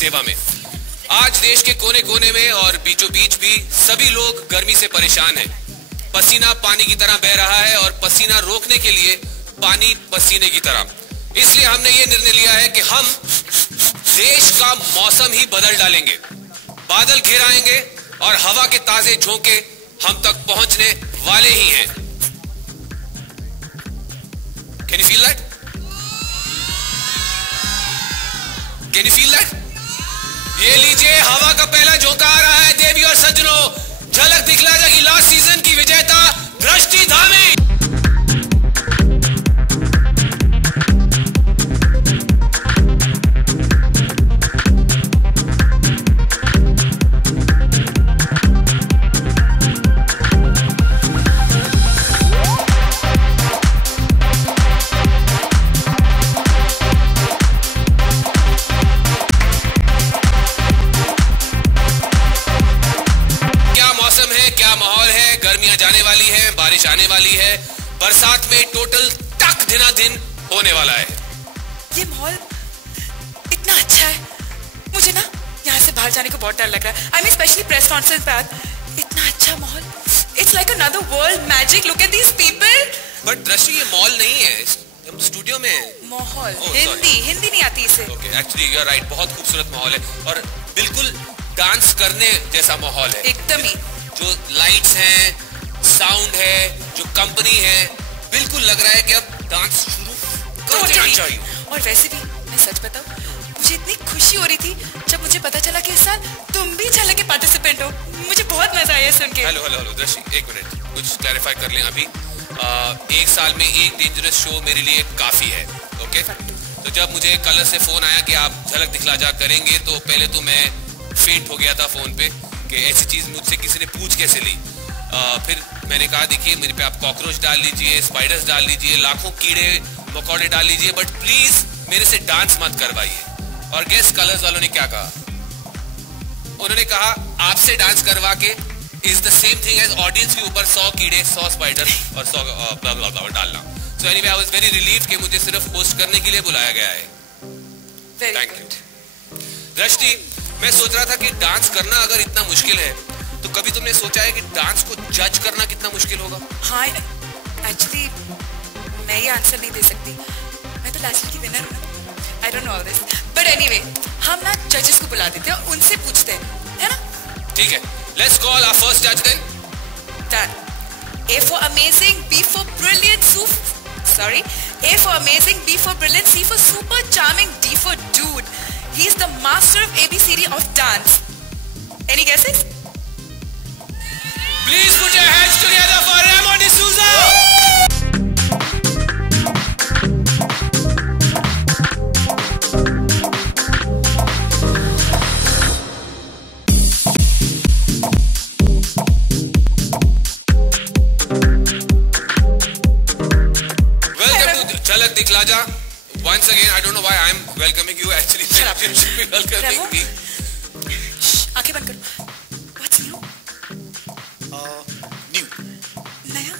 सेवा में। आज देश के कोने कोने में और बीचों बीच भी सभी लोग गर्मी से परेशान हैं। पसीना पानी की तरह बह रहा है और पसीना रोकने के लिए पानी पसीने की तरह। इसलिए हमने ये निर्णय लिया है कि हम देश का मौसम ही बदल डालेंगे। बादल घिर आएंगे और हवा के ताजे झोंके हम तक पहुंचने वाले ही हैं। Can you feel that? Can you feel that? ये लीजिए, हवा का पहला झोंका आ रहा है। देवी और सज्जनों, झलक दिखला जा की लास्ट सीजन की विजेता दृष्टि धामी। गर्मियां जाने वाली है, बारिश आने वाली है, बरसात में टोटल टक दिना दिन होने वाला है। ये माहौल इतना अच्छा है, मुझे ना यहाँ से बाहर जाने को बहुत डर लग रहा है। I mean specially press conference बाद इतना अच्छा माहौल, it's like another world magic. Look at these people. But Drishti, ये मॉल नहीं है, हम स्टूडियो में हैं। माहौल हिंदी नहीं आती इसे। Okay, actually you are right, बहुत खूबसूरत माहौल है और बिल्कुल डांस करने जैसा माहौल है। एकदम ही। जो लाइट्स हैं, साउंड है, जो कंपनी है, बिल्कुल लग रहा है कि अब डांस शुरू कर देना चाहिए। और वैसे भी मैं सच बताऊं, मुझे इतनी खुशी हो रही थी जब मुझे पता चला कि इस साल तुम भी झलक के पार्टिसिपेंट हो। मुझे बहुत मजा आया सुन के। हेलो दृष्टि, एक मिनट, कुछ क्लैरिफाई कर लें अभी। एक साल में एक डेंजरस शो मेरे लिए काफी है। ओके, तो जब मुझे कलर से फोन आया कि आप झलक दिखला जा करेंगे, तो पहले तो मैं फेंट हो गया था फोन पे कि ऐसी चीज मुझसे किसी ने पूछ कैसे ली। फिर मैंने कहा देखिए, मेरे पे आप कॉकरोच डाल लीजिए, स्पाइडर्स डाल लीजिए, लाखों कीड़े मकोड़े डाल लीजिए, बट प्लीज मेरे से डांस मत करवाइए। और गेस कलर्स वालों ने क्या कहा? उन्होंने कहा आपसे डांस करवा के is the same thing as audience के ऊपर 100 कीड़े, 100 स्पाइडर और 100 ब्ला ब्ला ब्ला डालना। So anyway, I was very relieved कि मुझे सिर्फ होस्ट करने के लिए बुलाया गया है। Thank you. दृष्टि, मैं सोच रहा था कि डांस करना अगर इतना मुश्किल है, तो कभी तुमने सोचा है कि डांस को जज करना कितना मुश्किल होगा? हाँ, एक्चुअली मैं ये आंसर नहीं दे सकती। मैं तो लास्ट की विनर हूँ। आई don't know all this, but anyway, हम ना जजेस को बुला देते हैं और उनसे पूछते हैं, है ना? ठीक है, लेट्स कॉल आवर फर्स्ट जज then. Done. A for amazing, B for brilliant, A for amazing, B for brilliant, C for super charming, D for dude. He is the master of ABCD of dance. Any guesses? Please put your hands together for Ramon D'Souza. Welcome to Jhalak Dikhla Ja. Once again, I don't know why I'm welcoming you. Actually, you should be welcoming me. आंखें बंद करो. What's new? New. नया?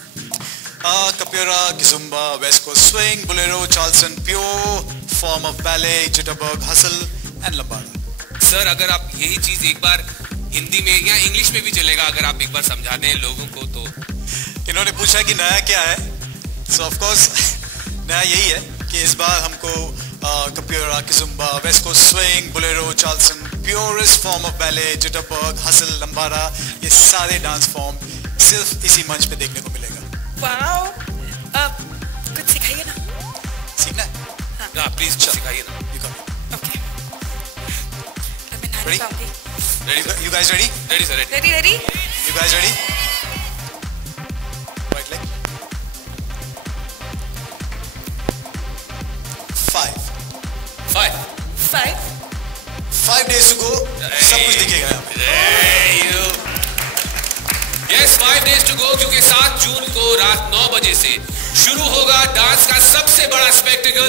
Capoeira, Kizomba, West Coast Swing, Bolero, Charleston, Pure, form of ballet, Jitterbug, Hustle, and Lambada. Sir, अगर आप यही चीज एक बार हिंदी में या इंग्लिश में भी चलेगा, अगर आप एक बार समझा दें लोगों को तो। इन्होंने पूछा कि नया क्या है, so of course नया यही है कि इस बार हमको Capoeira, Kizomba, West Coast Swing, Bolero, Charleston, purest form of ballet, Jitterbug, Hustle, Lambada, ये सारे डांस फॉर्म सिर्फ इसी मंच पे देखने को मिलेगा। वाओ, कुछ सिखाइए ना। सीखना है? हाँ, प्लीज सिखाइए ना। Okay. अब मैं Ready? नानी You guys ready? Ready sir, ready. Ready? You guys ready? Right leg. 5 days to go. सब कुछ दिखेगा यहाँ पे। Yes, 5 days to go, क्योंकि 7 जून को रात 9 बजे से शुरू होगा डांस का सबसे बड़ा स्पेक्टिकल,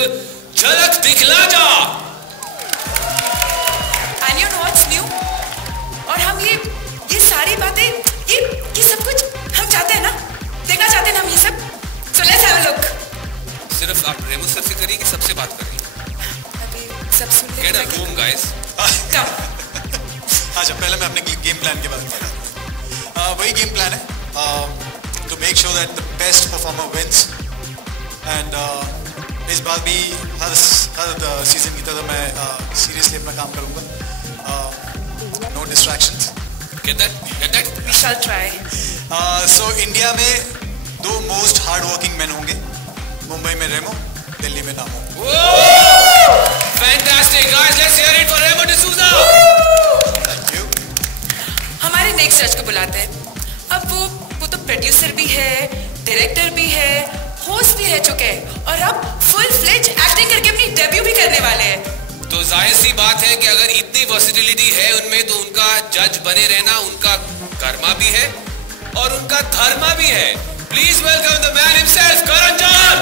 झलक दिखला जा। And you know what's new? और हम ये सारी बातें, ये सब कुछ हम चाहते हैं ना, देखना चाहते हैं ना हम ये सब। So let's have a look. सिर्फ आप रेमू सर से करिए कि सबसे बात करिए? अभी सब सुन ले। Get a room, guys. Come. Plan के बारे में बताता हूँ। वही गेम प्लान है to make sure that the best performer wins and इस बार भी हर सीजन की तरह मैं सीरियसली अपना काम करूँगा, no distractions. Get that? We shall try. So India में 2 मोस्ट हार्ड वर्किंग मैन होंगे, मुंबई में रेमो, दिल्ली में नामो। Fantastic guys, let's hear it for Remo D'Souza. Thank you. हमारे नेक्स्ट जज को बुलाते हैं। अब वो तो प्रोड्यूसर भी है, डायरेक्टर भी है, होस्ट भी रह चुके हैं और अब फुल फ्लेज एक्टिंग करके अपनी डेब्यू भी करने वाले हैं। तो जाहिर सी बात है कि अगर इतनी वर्सिटिलिटी है उनमें तो उनका जज बने रहना उनका कर्मा भी है और उनका धर्मा भी है। Please welcome the man himself, Karan Johar.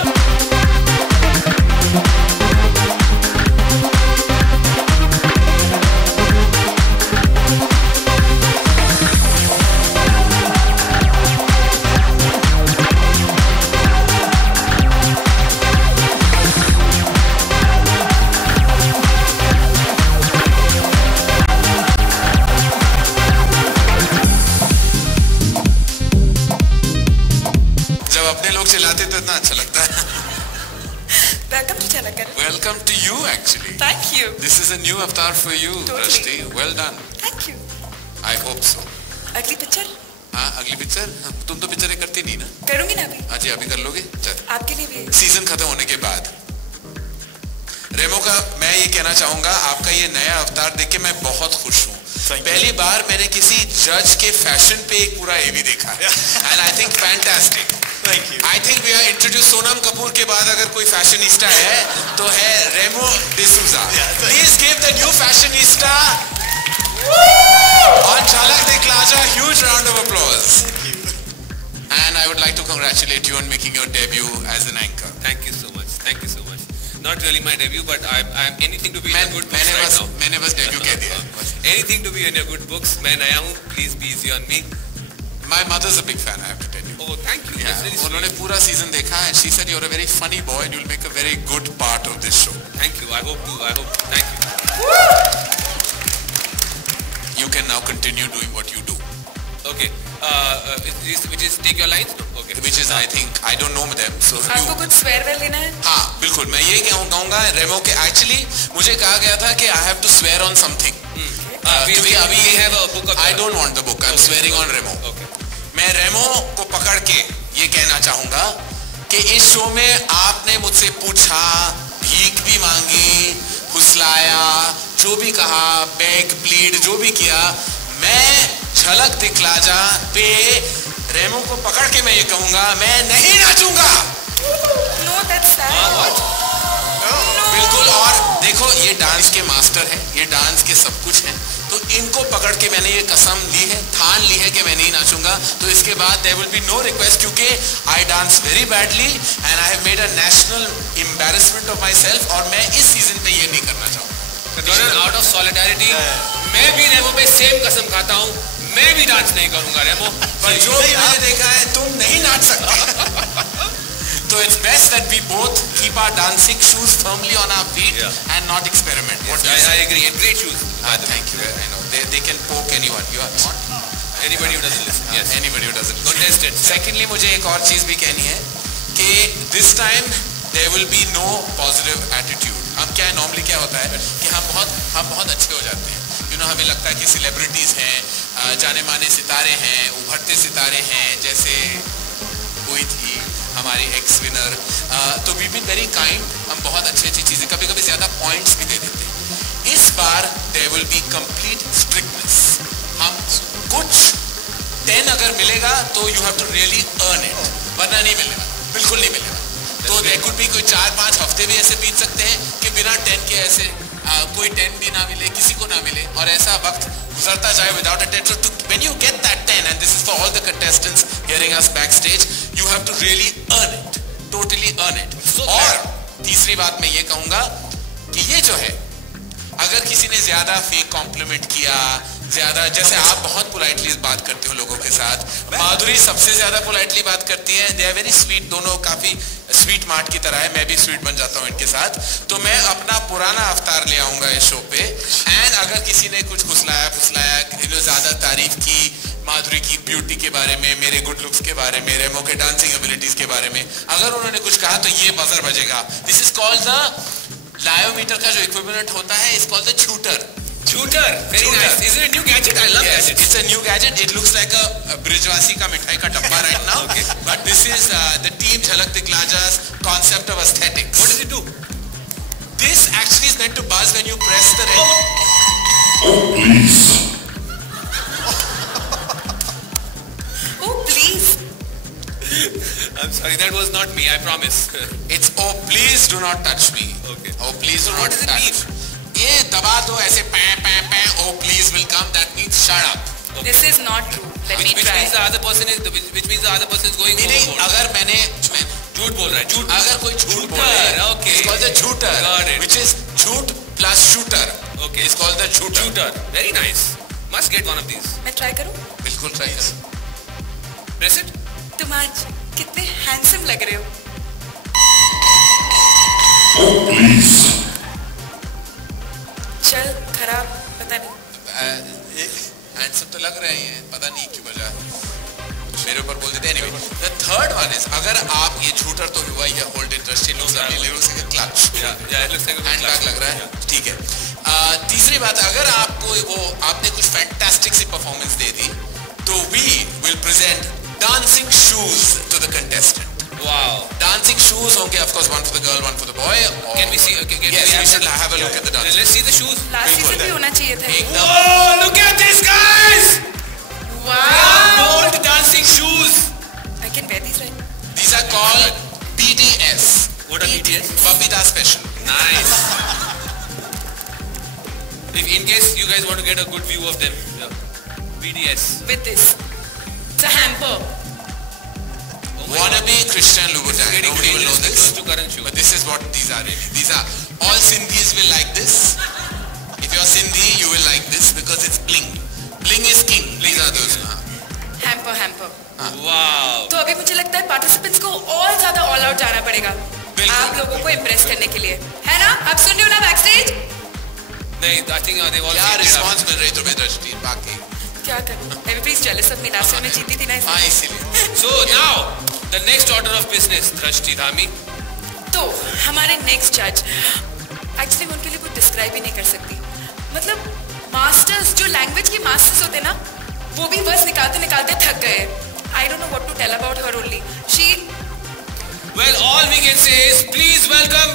अच्छा लगता है। Welcome to Jhanakar. Welcome to you actually. Thank you. This is a new avatar for you, Totally. Drashti. Well done. Thank you. I hope so. अगली पिक्चर हाँ अगली picture, तुम तो पिक्चरें करती नहीं ना? करूंगी ना अभी। हाँ जी अभी कर लोगे? चल। आपके लिए भी। सीजन खत्म होने के बाद रेमो का मैं ये कहना चाहूंगा, आपका ये नया अवतार देख के मैं बहुत खुश हूँ। पहली बार मैंने किसी जज के फैशन पे एक पूरा एवी देखा है and I think fantastic. Thank you. I think we are introduce Sonam Kapoor के बाद अगर कोई फैशनिस्टा है तो है Remo D'Souza. Please give the new fashionista on Jhalak Dikhla Ja huge round of applause. And I would like to congratulate you on making your debut as an anchor. Thank you so much. Thank you so much. Not really my debut, but I'm anything to be in your good books right now. मैंने बस debut कह दिया। Anything to be in your good books. मैं नया हूँ. Please be easy on me. My mother's a big fan, I have to tell you. Oh, thank you. Yeah, That's really sweet. उन्होंने पूरा season देखा and she said you're a very funny boy and you'll make a very good part of this show. Thank you. I hope to. I hope. Thank you. You can now continue doing what you do. Okay. Which is take your lines. Okay. Which is I think I don't know them, so आपको कुछ swear well लेना है? हाँ बिल्कुल मैं ये कहूँगा रेमो के actually मुझे कहा गया था कि I have to swear on something. क्योंकि अभी have a book of I don't want the book. I'm swearing on Remo. Okay. मैं रेमो को पकड़ के ये कहना चाहूँगा कि इस शो में आपने मुझसे पूछा, भीख भी मांगी, फुसलाया, जो भी कहा, बेग प्लीड जो भी किया, मैं झलक दिखला जा पे रेमो को पकड़ के मैं ये कहूँगा मैं नहीं नाचूंगा। No, that's sad. बिल्कुल। और देखो ये डांस के मास्टर हैं, ये डांस के सब कुछ हैं, तो इनको पकड़ के मैंने ये कसम ली है, ठान ली है कि मैं नहीं नाचूंगा। तो इसके बाद there will be no request क्योंकि I dance very badly and I have made a national embarrassment of myself और मैं इस सीजन पे ये नहीं करना चाहूँगा। Out of solidarity, मैं भी रेमो पे सेम कसम खाता हूँ, मैं भी डांस नहीं करूँगा रेमो। पर जो भी मैंने देखा है तुम नहीं नाच सकते। So it's best that we both keep our dancing shoes firmly on our feet and not experiment. What do you say? I agree. Great shoes. Thank you. I know they can poke anyone. You are not Anybody who doesn't listen. Yes. anybody who doesn't. Contested. Secondly, मुझे एक और चीज भी कहनी है कि this time there will be no positive attitude. हम क्या है normally क्या होता है कि हम बहुत अच्छे हो जाते हैं. हमें लगता है कि सेलिब्रिटीज हैं, जाने माने सितारे हैं, उभरते सितारे हैं, जैसे कोई थी हमारी एक्स विनर, तो वी बीन वेरी काइंड, हम बहुत अच्छी चीजें कभी कभी ज्यादा पॉइंट्स भी दे देते हैं। इस बार there will be complete strictness. हम कुछ 10 अगर मिलेगा तो you have to really earn it, वरना नहीं मिलेगा, बिल्कुल नहीं मिलेगा। तो देयर कुड बी कोई 4-5 हफ्ते भी ऐसे बीत सकते हैं कि बिना 10 के ऐसे कोई 10 भी ना मिले, किसी को ना मिले, और ऐसा वक्त गुजरता जाए without a 10. So when you get that 10, and this is for all the contestants hearing us backstage, you have to really earn it, totally earn it. और तीसरी बात मैं ये कहूँगा कि ये जो है, अगर किसी ने ज्यादा फेक कॉम्प्लीमेंट किया, ज्यादा, जैसे आप बहुत पोलाइटली बात करते हो लोगों के साथ, माधुरी सबसे ज्यादा पोलाइटली बात करती है, दे आर वेरी स्वीट, दोनों काफी स्वीट मार्ट की तरह है, मैं भी स्वीट बन जाता हूँ इनके साथ। तो मैं अपना पुराना अवतार ले आऊंगा इस शो पे, एंड अगर किसी ने कुछ फुसलाया ज्यादा तारीफ की माधुरी की ब्यूटी के बारे में, मेरे गुड लुक्स के बारे में, रेमो के डांसिंग एबिलिटीज के बारे में, अगर उन्होंने कुछ कहा तो ये बजर बजेगा। दिस इज कॉल्ड द लायोमीटर का जो इक्विवेलेंट होता है is called the shooter. Shooter, very nice. Is it a new gadget? I love Yes, gadgets. it's a new gadget. It looks like a Brijwasi ka mithai ka dabba right now. Okay. But this is the team Jhalak Dikhalaja's concept of aesthetics. What does it do? This actually is meant to buzz when you press the red. Oh please. I'm sorry, that was not me. I promise. It's oh please do not touch me. Okay. Oh please do So what not does it touch. ये दबा दो ऐसे पै पै पै. Oh please will come. That means shut up. This is not true. Let me Which try. means the other person is which means the other person is going नहीं, overboard. अगर मैंने झूठ बोल रहा है, झूठ। अगर कोई झूठ Shooter, बोले, okay. it's called the shooter, Got it. which is झूठ plus shooter. Okay. It's called the shooter. Shooter, very nice. Must get one of these. मैं ट्राई करूं? बिल्कुल ट्राई करो. Press it. तुम आज कितने हैंडसम लग रहे हो. चल खराब पता नहीं. हैंडसम तो लग रहे हैं, पता नहीं क्यों वजह मेरे ऊपर बोल देते. Anyway the third one is, अगर आप ये शूटर तो हुआ ये hold interesting looks like a clutch. Yeah, it looks like a hand bag लग रहा है. ठीक है. तीसरी बात, अगर आपको वो आपने कुछ फैंटास्टिक सी परफॉर्मेंस दे दी तो we will present dancing shoes to the contestant. Wow. Dancing shoes होंगे, of course, one for the girl, one for the boy. Can we see? Yes, we should have a look at the dancing. Let's see the shoes. Last season भी होना चाहिए था. एकदम. Oh, look at this, guys! Wow. Gold dancing shoes. I can wear these right. These are called BDS. What are BTS? Babida Special. Nice. If in case you guys want to get a good view of them, BDS. With this. It's a hamper. Wannabe Christian Louboutin. Getting Nobody will know dangerously this. close to current shoe. But this is what these are really. These are, all Sindhis will like this. If you're Sindhi, you will like this because it's bling. Bling is king. These are those. Hamper. Wow. तो अभी मुझे लगता है participants को और ज्यादा all out जाना पड़ेगा. आप लोगों को इम्प्रेस करने के लिए, है ना? आप सुन रहे हो ना बैक स्टेज? नहीं, I think they've all. क्या response मिल रही तुम्हें दृष्टि बाकी? क्या करूं? Everybody's jealous of me. Last time मैं जीती थी ना. हाँ इसीलिए. So now the next order of business, Drashti Dhami. तो हमारे नेक्स्ट जज, एक्चुअली मैं उनके लिए कुछ डिस्क्राइब ही नहीं कर सकती. मतलब मास्टर्स, जो लैंग्वेज के मास्टर्स होते ना, वो भी बस निकालते निकालते थक गए. I don't know what to tell about her only. She Well, all we can say is please welcome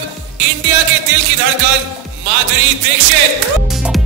India के दिल की धड़कन माधुरी दीक्षित.